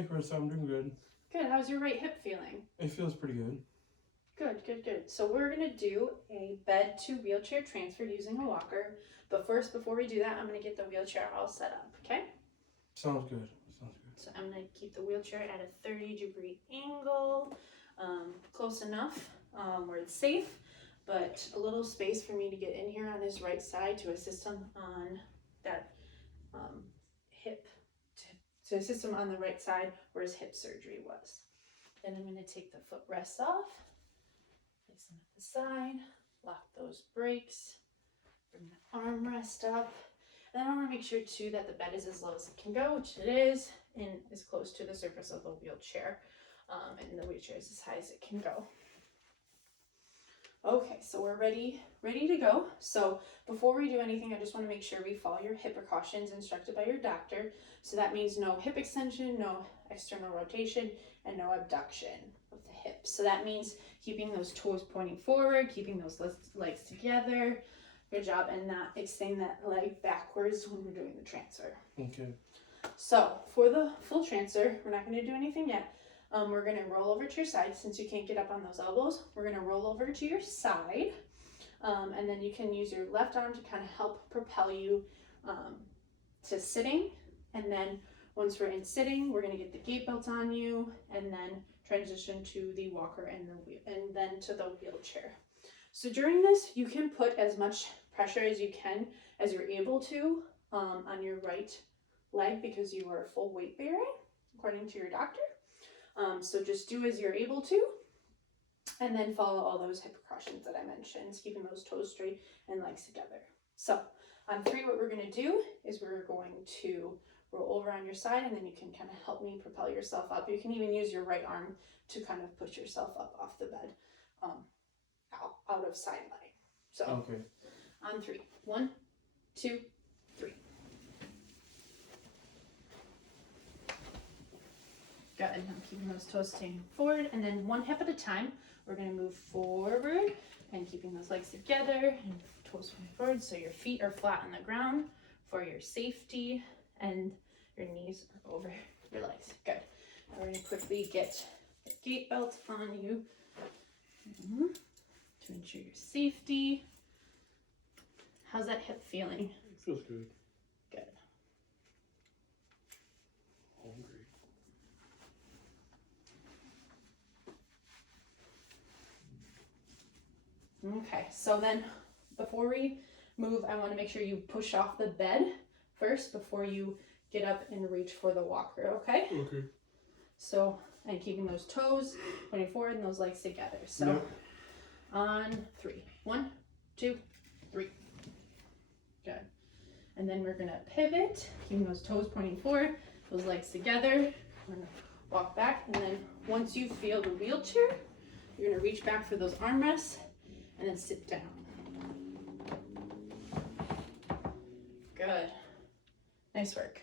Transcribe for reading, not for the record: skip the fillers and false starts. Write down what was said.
Hey, Chris, I'm doing good. Good. How's your right hip feeling? It feels pretty good. Good, good, good. So we're going to do a bed to wheelchair transfer using a walker. But first, before we do that, I'm going to get the wheelchair all set up, okay? Sounds good. Sounds good. So I'm going to keep the wheelchair at a 30-degree angle, close enough where it's safe, but a little space for me to get in here on his right side to assist him on that hip, to assist him on the right side where his hip surgery was. Then I'm going to take the footrest off, place them at the side, lock those brakes, bring the armrest up. Then I want to make sure too that the bed is as low as it can go, which it is, and as close to the surface of the wheelchair, and the wheelchair is as high as it can go. Okay, so we're ready to go. So before we do anything, I just want to make sure we follow your hip precautions instructed by your doctor. So that means no hip extension, no external rotation, and no abduction of the hip. So that means keeping those toes pointing forward, keeping those legs together. Good job, and not extending that leg backwards when we're doing the transfer. Okay. So for the full transfer, we're not going to do anything yet. We're going to roll over to your side. Since you can't get up on those elbows, we're going to roll over to your side. And then you can use your left arm to kind of help propel you to sitting. And then once we're in sitting, we're going to get the gait belt on you and then transition to the walker and then to the wheelchair. So during this, you can put as much pressure as you can, as you're able to, on your right leg because you are full weight bearing, according to your doctor. So just do as you're able to, and then follow all those hip precautions that I mentioned, keeping those toes straight and legs together. So on 3, what we're going to do is we're going to roll over on your side, and then you can kind of help me propel yourself up. You can even use your right arm to kind of push yourself up off the bed, out of side leg. So Okay. on 3, 1, 2, 3. Good. I'm keeping those toes staying forward, and then one hip at a time. We're going to move forward and keeping those legs together and toes forward so your feet are flat on the ground for your safety, and your knees are over your legs. Good. Now we're going to quickly get the gait belt on you to ensure your safety. How's that hip feeling? It feels good. Good. Hungry. Okay, so then before we move, I want to make sure you push off the bed first before you get up and reach for the walker, okay? Okay. So, and keeping those toes pointing forward and those legs together. So, Yep. On 3. 1, 2, 3. Good. And then we're going to pivot, keeping those toes pointing forward, those legs together. We're going to walk back, and then once you feel the wheelchair, you're going to reach back for those armrests and then sit down. Good. Nice work.